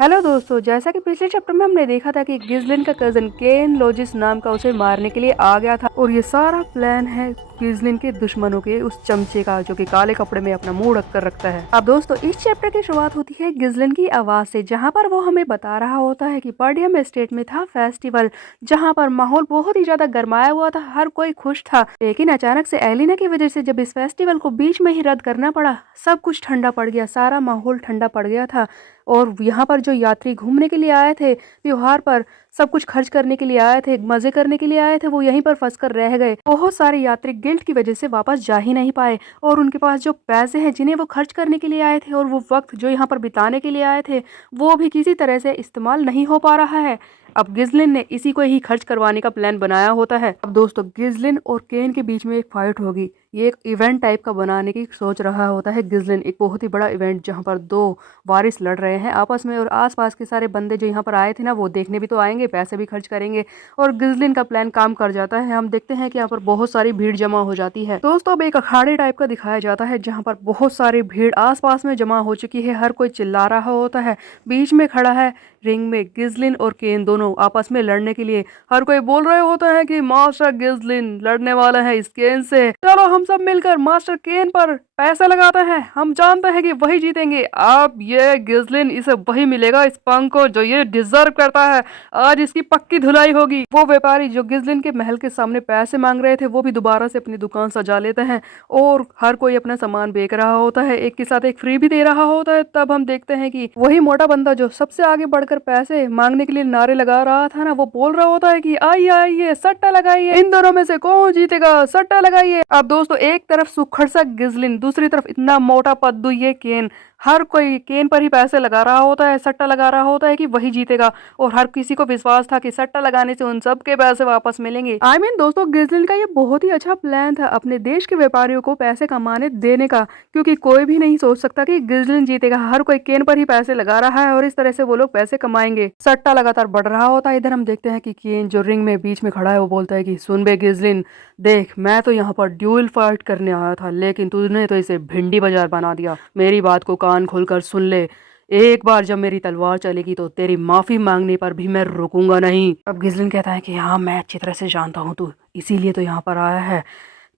Hello दोस्तों, जैसा कि पिछले चैप्टर में हमने देखा था कि गिजलिन का कजन केन लोजिस नाम का उसे मारने के लिए आ गया था और ये सारा प्लान है गिजलिन के दुश्मनों के उस चमचे का जो कि काले कपड़े में अपना मुंह ढक कर रखता है। अब दोस्तों, इस चैप्टर की शुरुआत होती है गिजलिन की आवाज से, जहां पर वो हमें बता रहा होता है कि पर्डियम एस्टेट में था फेस्टिवल, जहां पर माहौल बहुत ही ज्यादा गर्माया हुआ था, हर कोई खुश था। लेकिन अचानक से एलिना की वजह से जब इस फेस्टिवल को बीच में ही रद्द करना पड़ा, सब कुछ ठंडा पड़ गया, सारा माहौल ठंडा पड़ गया था। और यहाँ पर जो यात्री घूमने के लिए आए थे त्योहार पर, सब कुछ खर्च करने के लिए आए थे, मजे करने के लिए आए थे, वो यहीं पर फंस कर रह गए। बहुत सारे यात्री गिल्ट की वजह से वापस जा ही नहीं पाए और उनके पास जो पैसे हैं जिन्हें वो खर्च करने के लिए आए थे और वो वक्त जो यहाँ पर बिताने के लिए आए थे, वो भी किसी तरह से इस्तेमाल नहीं हो पा रहा है। अब गिजलिन ने इसी को ही खर्च करवाने का प्लान बनाया होता है। अब दोस्तों, गिजलिन और केन के बीच में एक फाइट होगी। ये एक इवेंट टाइप का बनाने की सोच रहा होता है गिजलिन, एक बहुत ही बड़ा इवेंट जहाँ पर दो वारिस लड़ रहे हैं आपस में और आसपास के सारे बंदे जो यहाँ पर आए थे ना, वो देखने भी तो आएंगे, पैसे भी खर्च करेंगे और गिजलिन का प्लान काम कर जाता है। हम देखते हैं कि यहाँ पर बहुत सारी भीड़ जमा हो जाती है। दोस्तों, अब एक अखाड़े टाइप का दिखाया जाता है जहाँ पर बहुत सारी भीड़ आसपास में जमा हो चुकी है, हर कोई चिल्ला रहा होता है। बीच में खड़ा है रिंग में गिजलिन और केन, दोनों आपस में लड़ने के लिए। हर कोई बोल रहे होता है कि मास्टर गिजलिन लड़ने वाला है इस केन से, चलो हम सब मिलकर मास्टर केन पर पैसे लगाते हैं, हम जानते हैं कि वही जीतेंगे। अब ये गिजलिन, इसे वही मिलेगा इस पंख को जो ये डिजर्व करता है, आज इसकी पक्की धुलाई होगी। वो व्यापारी जो गिजलिन के महल के सामने पैसे मांग रहे थे, वो भी दोबारा से अपनी दुकान सजा लेते हैं और हर कोई अपना सामान बेच रहा होता है, एक के साथ एक फ्री भी दे रहा होता है। तब हम देखते हैं कि वही मोटा बंदा जो सबसे आगे बढ़कर पैसे मांगने के लिए नारे लगा रहा था ना, वो बोल रहा होता है कि आइए आइए सट्टा लगाइए, इन दोनों में से कौन जीतेगा, सट्टा लगाइए। अब दोस्तों, एक तरफ सुखड़ सा गिजलिन, दूसरी तरफ इतना मोटा पद्दू ये केन, हर कोई केन पर ही पैसे लगा रहा होता है, सट्टा लगा रहा होता है कि वही जीतेगा और हर किसी को विश्वास था कि सट्टा लगाने से उन सब के पैसे वापस मिलेंगे। दोस्तों, गिजलिन का ये बहुत ही अच्छा प्लान था अपने देश के व्यापारियों को पैसे कमाने देने का, क्योंकि कोई भी नहीं सोच सकता कि गिजलिन जीतेगा, हर कोई केन पर ही पैसे लगा रहा है और इस तरह से वो लोग पैसे कमाएंगे। सट्टा लगातार बढ़ रहा होता है। इधर हम देखते हैं कि केन जो रिंग में बीच में खड़ा है, वो बोलता है कि सुन बे गिजलिन, देख मैं तो यहाँ पर ड्यूल फाइट करने आया था, लेकिन तूने तो इसे भिंडी बाजार बना दिया। मेरी बात को कान खोलकर सुन ले, एक बार जब मेरी तलवार चलेगी तो तेरी माफी मांगने पर भी मैं रुकूंगा नहीं। अब गिजलिन कहता है कि हाँ, मैं अच्छी तरह से जानता हूँ, तू इसीलिए तो यहाँ पर आया है।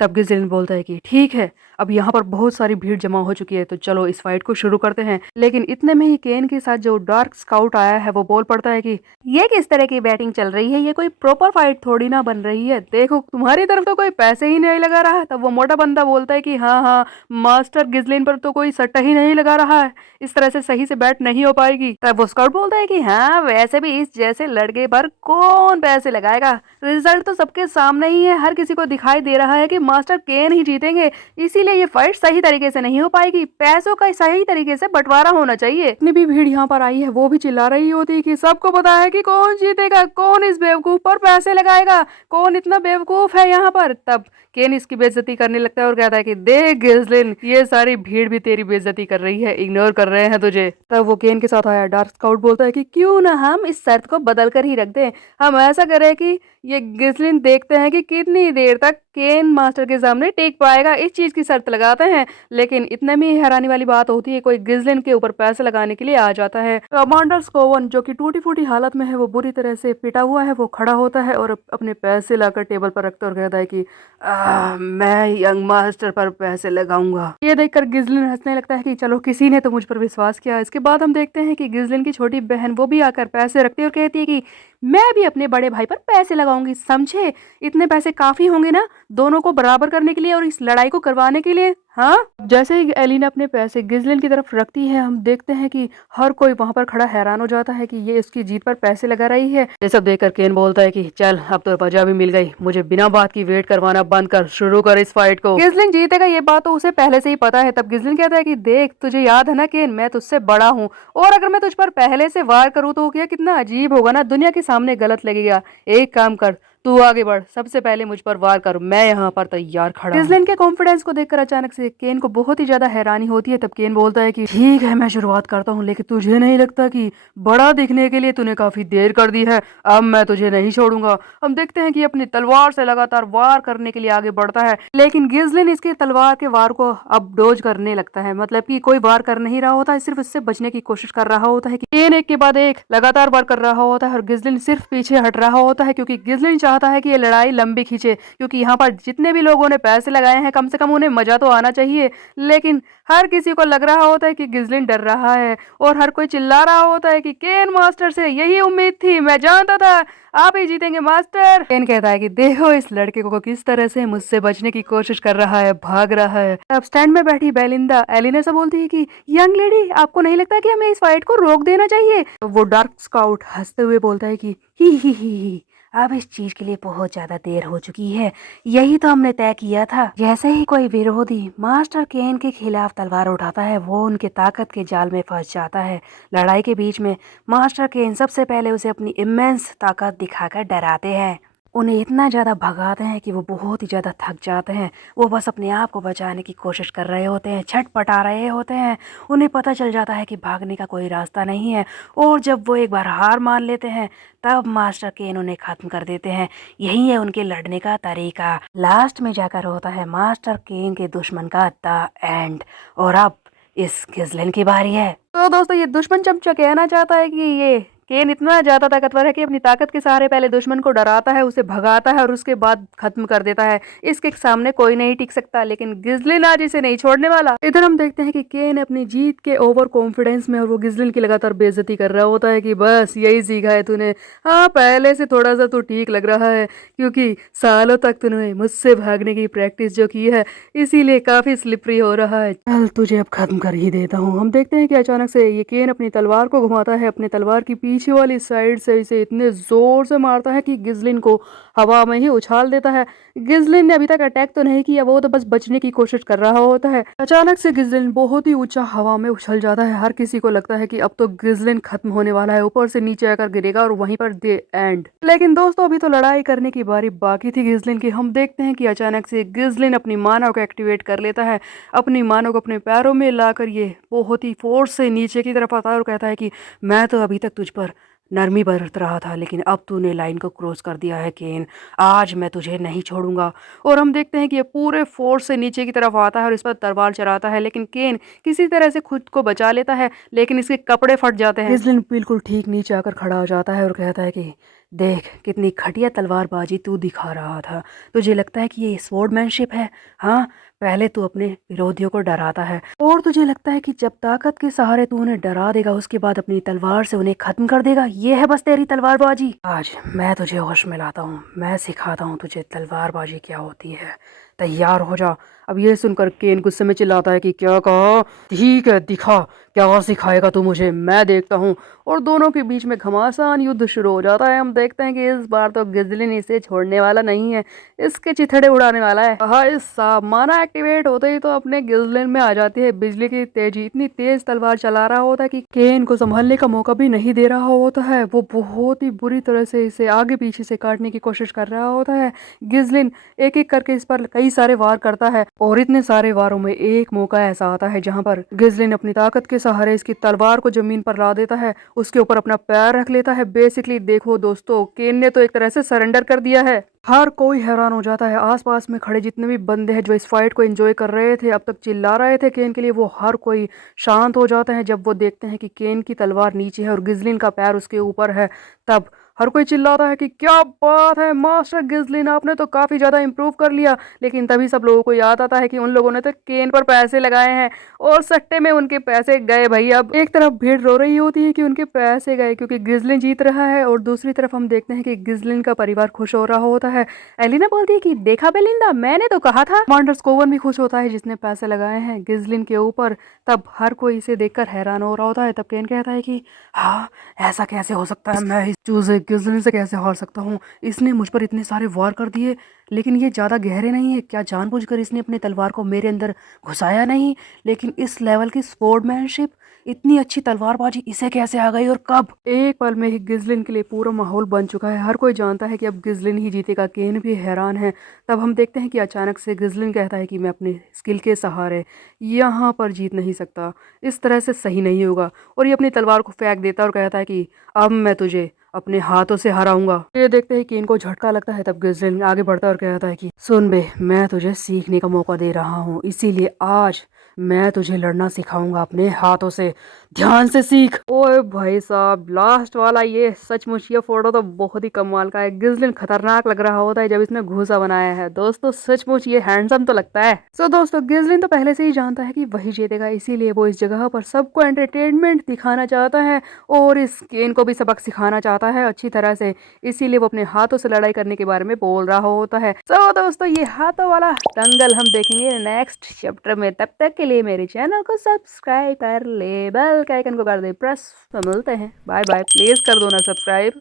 तब गिजलिन बोलता है कि ठीक है, अब यहाँ पर बहुत सारी भीड़ जमा हो चुकी है, तो चलो इस फाइट को शुरू करते हैं। लेकिन इतने में ही केन के साथ जो डार्क स्काउट आया है, वो बोल पड़ता है कि ये किस तरह की बैटिंग चल रही है, ये कोई प्रॉपर फाइट थोड़ी ना बन रही है, देखो तुम्हारी तरफ तो कोई पैसे ही नहीं लगा रहा है। तब वो मोटा बंदा बोलता है कि हाँ हाँ, मास्टर गिजलिन पर तो कोई सट्टा ही नहीं लगा रहा है, इस तरह से सही से बैट नहीं हो पाएगी। तब वो स्काउट बोलता है कि हाँ, वैसे भी इस जैसे लड़के पर कौन पैसे लगाएगा, रिजल्ट तो सबके सामने ही है, हर किसी को दिखाई दे रहा है कि मास्टर केन ही जीतेंगे, इसीलिए ये फाइट सही तरीके से नहीं हो पाएगी, पैसों का सही तरीके से बंटवारा होना चाहिए। इतनी भी भीड़ यहाँ पर आई है, वो भी चिल्ला रही होती है कि सबको पता है कि कौन जीतेगा, कौन इस बेवकूफ पर पैसे लगाएगा, कौन इतना बेवकूफ है यहाँ पर। तब केन इसकी बेइज्जती करने लगता है और कहता है कि देख गिजलिन, ये सारी भीड़ भी तेरी बेइज्जती कर रही है, इग्नोर कर रहे हैं तुझे। तब वो केन के साथ आया डार्क स्काउट बोलता है कि क्यों ना हम इस शर्त को बदल कर ही रख दें, हम ऐसा करें कि ये गिजलिन देखते हैं कि कितनी देर तक केन मास्टर के सामने टेक पाएगा, इस चीज की शर्त लगाते हैं। लेकिन इतने में ही हैरानी वाली बात होती है, कोई गिजलिन के ऊपर पैसे लगाने के लिए आ जाता है। कमांडर स्कोवन जो कि टूटी फूटी हालत में है, वो बुरी तरह से पिटा हुआ है, वो खड़ा होता है और अपने पैसे लाकर टेबल पर रखता और कहता है कि मैं यंग मास्टर पर पैसे लगाऊंगा। ये देखकर गिजलिन हंसने लगता है कि चलो किसी ने तो मुझ पर विश्वास किया। इसके बाद हम देखते हैं कि गिजलिन की छोटी बहन वो भी आकर पैसे रखती है और कहती है कि मैं भी अपने बड़े भाई पर पैसे लगाऊंगी, समझे, इतने पैसे काफी होंगे ना दोनों को बराबर करने के लिए और इस लड़ाई को करवाने के लिए। हाँ, जैसे ही एलिना अपने पैसे गिजलिन की तरफ रखती है, हम देखते हैं कि हर कोई वहां पर खड़ा हैरान हो जाता है कि ये इसकी जीत पर पैसे लगा रही है। ये सब देखकर केन बोलता है कि चल अब तो वजह भी मिल गई, मुझे बिना बात की वेट करवाना बंद कर, शुरू कर इस फाइट को। गिजलिन जीतेगा ये बात तो उसे पहले से ही पता है। तब गिजलिन कहता है कि देख, तुझे याद है ना केन, मैं तुझसे बड़ा हूँ और अगर मैं तुझ पर पहले से वार करूँ तो क्या कितना अजीब होगा ना, दुनिया के सामने गलत लगेगा। एक काम कर, तू आगे बढ़, सबसे पहले मुझ पर वार कर, मैं यहाँ पर तैयार खड़ा हूँ। गिजलिन के कॉन्फिडेंस को देखकर अचानक से केन को बहुत ही ज्यादा हैरानी होती है। तब केन बोलता है कि ठीक है, मैं शुरुआत करता हूँ, लेकिन तुझे नहीं लगता कि बड़ा दिखने के लिए तूने काफी देर कर दी है? अब मैं तुझे नहीं छोड़ूंगा। हम देखते हैं कि अपनी तलवार से लगातार वार करने के लिए आगे बढ़ता है, लेकिन गिजलिन इसके तलवार के वार को अब डोज करने लगता है, मतलब कि कोई वार कर नहीं रहा होता है, सिर्फ इससे बचने की कोशिश कर रहा होता है। कि केन एक के बाद एक लगातार वार कर रहा होता है और गिजलिन सिर्फ पीछे हट रहा होता है, क्योंकि गिजलिन चाहता है कि ये लड़ाई लंबी खींचे, क्योंकि यहाँ पर जितने भी लोगों ने पैसे लगाए हैं कम से कम उन्हें मजा तो आना चाहिए। लेकिन हर किसी को लग रहा होता है कि गिजलिन डर रहा है और हर कोई चिल्ला रहा होता है कि केन मास्टर से यही उम्मीद थी, मैं जानता था आप ही जीतेंगे मास्टर। केन कहता है कि देखो इस लड़के को किस तरह से मुझसे बचने की कोशिश कर रहा है, भाग रहा है। अब स्टैंड में बैठी बेलिंदा एलिना से बोलती है कि यंग लेडी, आपको नहीं लगता कि हमें इस फाइट को रोक देना चाहिए? तो वो डार्क स्काउट हंसते हुए बोलता है कि ही अब इस चीज के लिए बहुत ज्यादा देर हो चुकी है, यही तो हमने तय किया था। जैसे ही कोई विरोधी मास्टर केन के खिलाफ तलवार उठाता है वो उनके ताकत के जाल में फंस जाता है। लड़ाई के बीच में मास्टर केन सबसे पहले उसे अपनी इमेंस ताकत दिखाकर डराते हैं, उन्हें इतना ज़्यादा भगाते हैं कि वो बहुत ही ज़्यादा थक जाते हैं। वो बस अपने आप को बचाने की कोशिश कर रहे होते हैं, छटपटा रहे होते हैं। उन्हें पता चल जाता है कि भागने का कोई रास्ता नहीं है, और जब वो एक बार हार मान लेते हैं तब मास्टर केन उन्हें ख़त्म कर देते हैं। यही है उनके लड़ने का तरीका। लास्ट में जाकर होता है मास्टर केन के दुश्मन का द एंड। और अब इस गिजलिन की बारी है। तो दोस्तों, ये दुश्मन चमचा कहना चाहता है कि ये केन इतना ज्यादा ताकतवर है कि अपनी ताकत के सहारे पहले दुश्मन को डराता है, उसे भगाता है और उसके बाद खत्म कर देता है। इसके सामने कोई नहीं टिक सकता, लेकिन गिजलिन आज इसे नहीं छोड़ने वाला। इधर हम देखते हैं कि केन अपनी जीत के ओवर कॉन्फिडेंस में और वो गिजलिन की लगातार बेइज्जती कर रहा होता है कि बस यही सीखा है तूने। हाँ, पहले से थोड़ा सा तो ठीक लग रहा है, क्योंकि सालों तक तूने मुझसे भागने की प्रैक्टिस जो की है, इसीलिए काफी स्लिपरी हो रहा है। चल तुझे अब खत्म कर ही देता हूँ। हम देखते हैं कि अचानक से ये केन अपनी तलवार को घुमाता है, अपनी तलवार की पीछे वाली साइड से इसे इतने जोर से मारता है कि गिजलिन को हवा में ही उछाल देता है। गिजलिन ने अभी तक अटैक तो नहीं किया, वो तो बस बचने की कोशिश कर रहा होता है। अचानक से गिजलिन बहुत ही ऊंचा हवा में उछल जाता है। हर किसी को लगता है कि अब तो गिजलिन खत्म होने वाला है, ऊपर से नीचे आकर गिरेगा और वहीं पर दे एंड। लेकिन दोस्तों, अभी तो लड़ाई करने की बारी बाकी थी गिजलिन की। हम देखते हैं कि अचानक से गिजलिन अपनी मानव को एक्टिवेट कर लेता है। अपनी मानव को अपने पैरों में लाकर ये बहुत ही फोर्स से नीचे की तरफ आता है और कहता है कि मैं तो अभी तक तुझ पर नरमी बरत रहा था, लेकिन अब तूने लाइन को क्रॉस कर दिया है केन, आज मैं तुझे नहीं छोड़ूंगा। और हम देखते हैं कि ये पूरे फोर्स से नीचे की तरफ आता है और इस पर तलवार चलाता है, लेकिन केन किसी तरह से खुद को बचा लेता है, लेकिन इसके कपड़े फट जाते हैं। गिजलिन बिल्कुल ठीक नीचे आकर खड़ा हो जाता है और कहता है कि देख कितनी घटिया तलवारबाजी तू दिखा रहा था, तुझे लगता है कि ये स्वॉर्डमैनशिप है? हाँ, पहले तू अपने विरोधियों को डराता है और तुझे लगता है कि जब ताकत के सहारे तू उन्हें डरा देगा उसके बाद अपनी तलवार से उन्हें खत्म कर देगा, ये है बस तेरी तलवारबाजी। आज मैं तुझे होश में लाता हूँ, मैं सिखाता हूँ तुझे तलवारबाजी क्या होती है, तैयार हो जा। अब ये सुनकर केन गुस्से में चिल्लाता है कि क्या कहा? ठीक है, दिखा क्या सिखाएगा तू मुझे, मैं देखता हूँ। और दोनों के बीच में घमासान युद्ध शुरू हो जाता है। हम देखते हैं कि इस बार तो गिजलिन इसे छोड़ने वाला नहीं है, इसके चिथड़े उड़ाने वाला है। हाँ, इस साहब माना एक्टिवेट होते ही तो अपने गिजलिन में आ जाती है बिजली की तेजी। इतनी तेज तलवार चला रहा होता है कि केन को संभलने का मौका भी नहीं दे रहा होता है। वो बहुत ही बुरी तरह से इसे आगे पीछे से काटने की कोशिश कर रहा होता है। गिजलिन एक एक करके इस पर कई सारे वार करता है और इतने सारे वारों में एक मौका ऐसा आता है जहां पर गिजलिन अपनी ताकत के सहारे इसकी तलवार को जमीन पर ला देता है, उसके ऊपर अपना पैर रख लेता है। बेसिकली देखो दोस्तों, केन ने तो एक तरह से सरेंडर कर दिया है। हर कोई हैरान हो जाता है। आसपास में खड़े जितने भी बंदे हैं जो इस फाइट को एंजॉय कर रहे थे, अब तक चिल्ला रहे थे केन के लिए, वो हर कोई शांत हो जाते हैं जब वो देखते हैं कि केन की तलवार नीचे है और गिजलिन का पैर उसके ऊपर है। तब हर कोई चिल्लाता है कि क्या बात है मास्टर गिजलिन, आपने तो काफी ज्यादा इंप्रूव कर लिया। लेकिन तभी सब लोगों को याद आता है कि उन लोगों ने तो केन पर पैसे लगाए हैं और सट्टे में उनके पैसे गए भाई। अब एक तरफ भीड़ रो रही होती है कि उनके पैसे गए क्योंकि गिजलिन जीत रहा है, और दूसरी तरफ हम देखते हैं कि गिजलिन का परिवार खुश हो रहा होता है। एलिना बोलती है कि देखा बेलिंदा, मैंने तो कहा था। कमांडर स्कोवन भी खुश होता है जिसने पैसे लगाए हैं गिजलिन के ऊपर। तब हर कोई इसे देखकर हैरान हो रहा होता है। तब केन कहता है कि हाँ, ऐसा कैसे हो सकता है, मैं इस चूजे गिजलिन से कैसे हार सकता हूँ? इसने मुझ पर इतने सारे वार कर दिए, लेकिन ये ज़्यादा गहरे नहीं है क्या? जानबूझकर इसने अपनी तलवार को मेरे अंदर घुसाया नहीं, लेकिन इस लेवल की स्पोर्ट्समैनशिप इतनी अच्छी तलवारबाजी इसे कैसे आ गई और कब? एक पल में ही गिजलिन के लिए पूरा माहौल बन चुका है। हर कोई जानता है कि अब गिजलिन ही जीतेगा। केन भी हैरान है। तब हम देखते हैं कि अचानक से गिजलिन कहता है कि मैं अपने स्किल के सहारे यहाँ पर जीत नहीं सकता, इस तरह से सही नहीं होगा। और ये अपनी तलवार को फेंक देता है और कहता है कि अब मैं तुझे अपने हाथों से हराऊंगा। ये देखते हैं कि इनको झटका लगता है। तब गिजलिन आगे बढ़ता है और कहता है कि सुन बे, मैं तुझे सीखने का मौका दे रहा हूँ, इसीलिए आज मैं तुझे लड़ना सिखाऊंगा अपने हाथों से। ध्यान से सीख। ओए भाई साहब, लास्ट वाला ये सचमुच ये फोटो तो बहुत ही कमाल का है। गिजलिन खतरनाक लग रहा होता है जब इसने घूंसा बनाया है। दोस्तों सचमुच ये हैंडसम तो लगता है। सो दोस्तों, गिजलिन तो पहले से ही जानता है कि वही जीतेगा, इसीलिए वो इस जगह पर सबको एंटरटेनमेंट दिखाना चाहता है और इस केन को भी सबक सिखाना चाहता है अच्छी तरह से। इसीलिए वो अपने हाथों से लड़ाई करने के बारे में बोल रहा होता है। सो दोस्तों, ये हाथों वाला दंगल हम देखेंगे नेक्स्ट चैप्टर में। तब तक के लिए मेरे चैनल को सब्सक्राइब कर ले, बेल के आइकन को कर दे प्रेस। तो मिलते हैं, बाय बाय। प्लीज कर दो ना सब्सक्राइब।